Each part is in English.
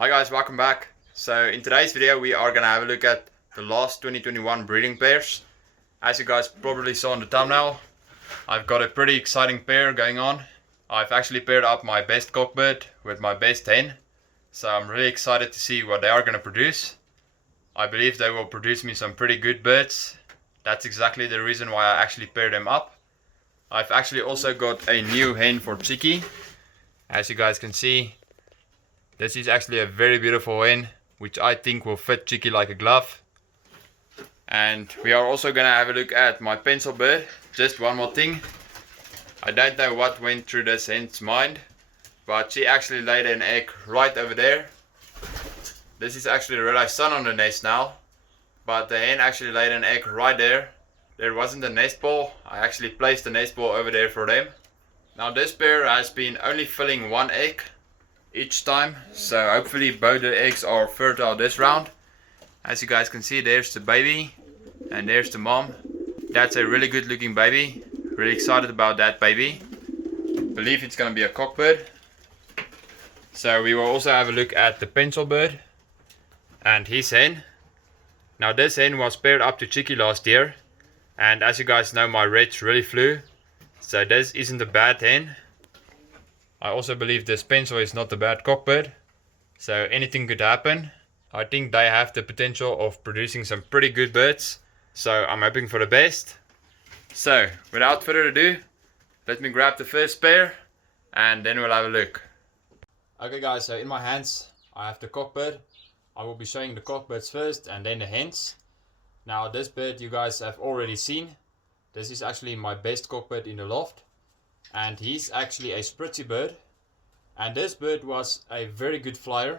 Hi guys, welcome back. So in today's video we are going to have a look at the last 2021 breeding pairs. As you guys probably saw in the thumbnail, I've got a pretty exciting pair going on. I've actually paired up my best cockbird with my best hen. So I'm really excited to see what they are going to produce. I believe they will produce me some pretty good birds. That's exactly the reason why I actually paired them up. I've actually also got a new hen for Cheeky. As you guys can see, this is actually a very beautiful hen, which I think will fit Cheeky like a glove. And we are also going to have a look at my pencil bird. Just one more thing. I don't know what went through this hen's mind, but she actually laid an egg right over there. This is actually a red-eye sun on the nest now, but the hen actually laid an egg right there. There wasn't a nest ball. I actually placed the nest ball over there for them. Now this pair has been only filling one egg each time, so hopefully both the eggs are fertile this round. As you guys can see, there's the baby and there's the mom. That's a really good looking baby. Really excited about that baby. Believe it's gonna be a cockbird. So we will also have a look at the pencil bird and his hen. Now this hen was paired up to Cheeky last year, and as you guys know, my reds really flew, so this isn't a bad hen. I also believe this pencil is not a bad cockbird, so anything could happen. I think they have the potential of producing some pretty good birds, so I'm hoping for the best. So without further ado, let me grab the first pair and then we'll have a look. Okay guys, so in my hands I have the cockbird. I will be showing the cockbirds first and then the hens. Now this bird you guys have already seen. This is actually my best cockbird in the loft, and he's actually a spritzy bird, and this bird was a very good flyer.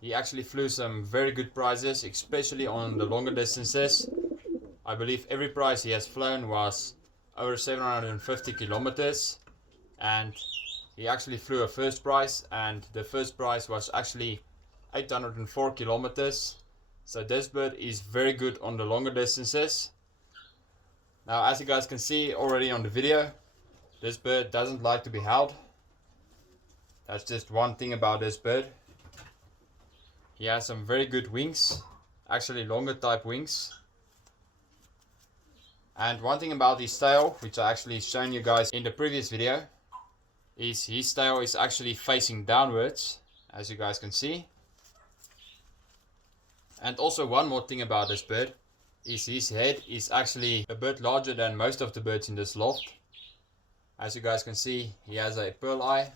He actually flew some very good prizes, especially on the longer distances. I believe every prize he has flown was over 750 kilometers, and he actually flew a first prize, and the first prize was actually 804 kilometers. So this bird is very good on the longer distances. Now as you guys can see already on the video, this bird doesn't like to be held. That's just one thing about this bird. He has some very good wings, actually longer type wings. And one thing about his tail, which I actually shown you guys in the previous video, is his tail is actually facing downwards, as you guys can see. And also one more thing about this bird is his head is actually a bit larger than most of the birds in this loft. As you guys can see, he has a pearl eye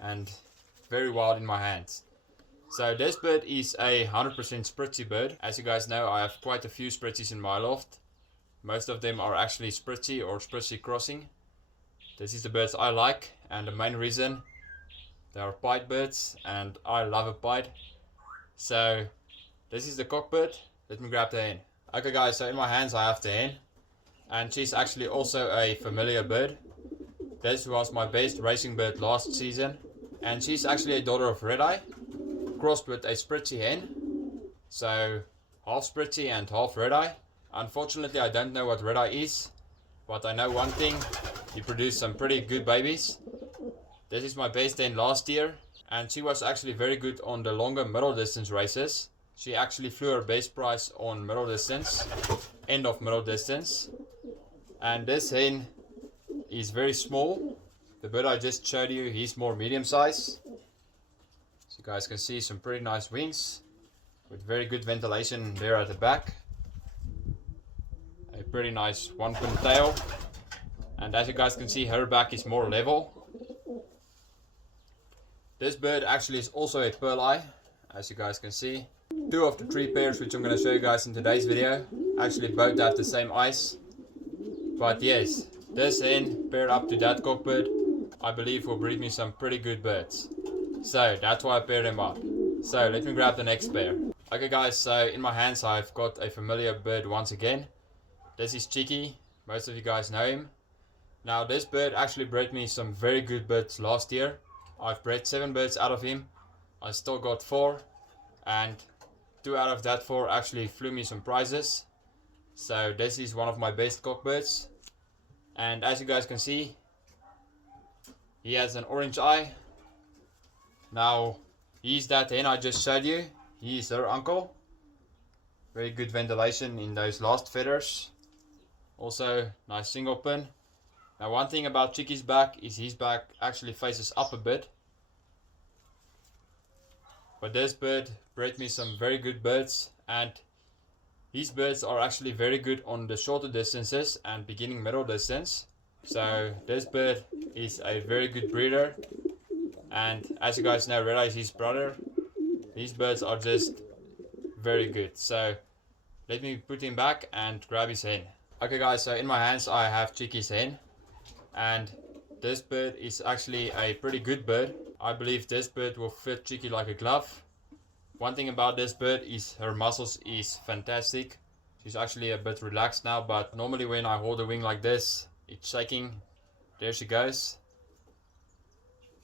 and very wild in my hands. So this bird is a 100% spritzy bird. As you guys know, I have quite a few spritzies in my loft. Most of them are actually spritzy or spritzy crossing. This is the birds I like, and the main reason, they are pied birds and I love a pied. So this is the cockbird. Let me grab the hen. Okay guys, so in my hands I have the hen, and she's actually also a familiar bird. This was my best racing bird last season, and she's actually a daughter of red-eye crossed with a spritzy hen. So half spritzy and half red-eye. Unfortunately I don't know what red-eye is, but I know one thing, he produced some pretty good babies. This is my best hen last year, and she was actually very good on the longer middle distance races. She actually flew her best prize on middle distance, end of middle distance. And this hen is very small. The bird I just showed you, he's more medium size. So you guys can see some pretty nice wings with very good ventilation there at the back. A pretty nice one-pin tail. And as you guys can see, her back is more level. This bird actually is also a pearl eye, as you guys can see. Two of the three pairs which I'm going to show you guys in today's video actually both have the same eyes. But yes, this hen paired up to that cockbird I believe will breed me some pretty good birds. So that's why I paired them up. So let me grab the next pair. Okay guys, so in my hands I've got a familiar bird once again. This is Cheeky. Most of you guys know him. Now this bird actually bred me some very good birds last year. I've bred 7 birds out of him. I still got 4, and 2 out of that 4 actually flew me some prizes. So this is one of my best cockbirds. And as you guys can see, he has an orange eye. Now He's that hen I just showed you. He's her uncle. Very good ventilation in those last feathers. Also, nice single pin. Now one thing about Chicky's back is his back actually faces up a bit. But this bird bred me some very good birds, and these birds are actually very good on the shorter distances and beginning middle distance. So this bird is a very good breeder, and as you guys know, Red Eye's his brother. These birds are just very good. So let me put him back and grab his hen. Okay guys, so in my hands I have Chicky's hen, and this bird is actually a pretty good bird. I believe this bird will fit Chicky like a glove. One thing about this bird is her muscles is fantastic. She's actually a bit relaxed now, but normally when I hold the wing like this, it's shaking. There she goes.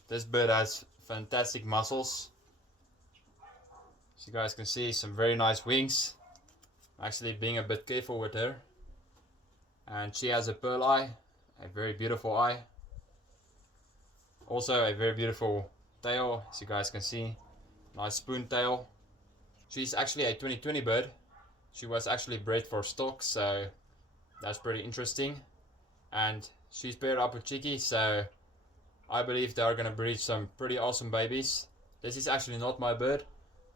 This bird has fantastic muscles. As you guys can see, some very nice wings. I'm actually being a bit careful with her. And she has a pearl eye, a very beautiful eye. Also a very beautiful tail, as you guys can see. Nice spoon tail. She's actually a 2020 bird. She was actually bred for stock, so that's pretty interesting. And she's paired up with Chicky, so I believe they are going to breed some pretty awesome babies. This is actually not my bird.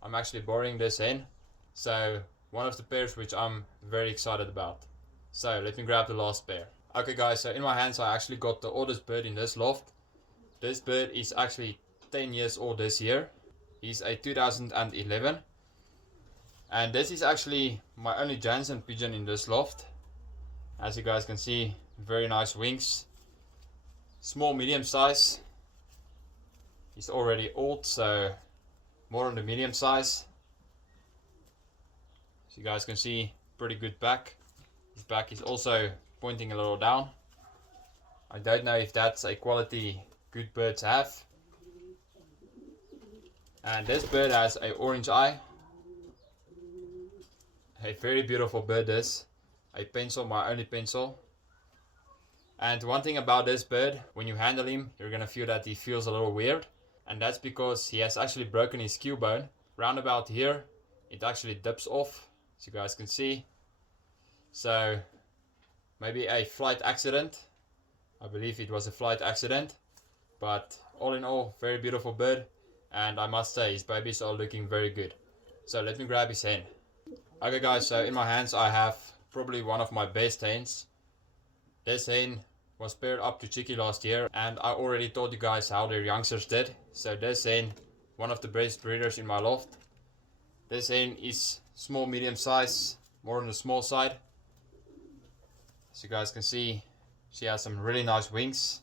I'm actually borrowing this hen. So one of the pairs which I'm very excited about. So let me grab the last pair. Okay guys, so in my hands I actually got the oldest bird in this loft. This bird is actually 10 years old this year. He's a 2011. And this is actually my only Jansen pigeon in this loft. As you guys can see, very nice wings. Small medium size. He's already old, so more on the medium size. As you guys can see, pretty good back. His back is also pointing a little down. I don't know if that's a quality good bird to have. And this bird has an orange eye. A very beautiful bird this. A pencil, my only pencil. And one thing about this bird, when you handle him, you're gonna feel that he feels a little weird. And that's because he has actually broken his keel bone. Round about here, it actually dips off, as you guys can see. So, maybe a flight accident. I believe it was a flight accident. But all in all, very beautiful bird. And I must say, his babies are looking very good. So let me grab his hen. Okay guys, so in my hands I have probably one of my best hens. This hen was paired up to Chicky last year, and I already told you guys how their youngsters did. So this hen, one of the best breeders in my loft. This hen is small medium size, more on the small side. As you guys can see, she has some really nice wings.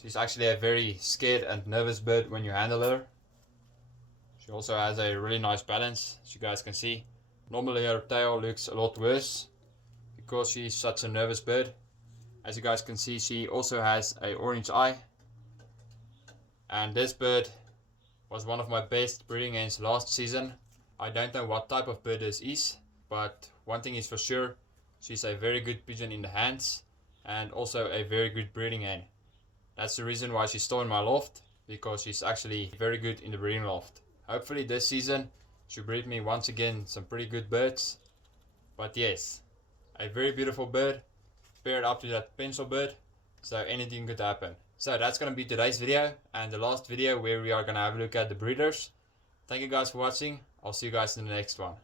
She's actually a very scared and nervous bird when you handle her. She also has a really nice balance, as you guys can see. Normally her tail looks a lot worse because she's such a nervous bird. As you guys can see, she also has an orange eye. And this bird was one of my best breeding hens last season. I don't know what type of bird this is, but one thing is for sure, she's a very good pigeon in the hands and also a very good breeding hen. That's the reason why she's still in my loft, because she's actually very good in the breeding loft. Hopefully this season she'll breed me once again some pretty good birds. But yes, a very beautiful bird paired up to that pencil bird, so anything could happen. So that's gonna be today's video and the last video where we are gonna have a look at the breeders. Thank you guys for watching. I'll see you guys in the next one.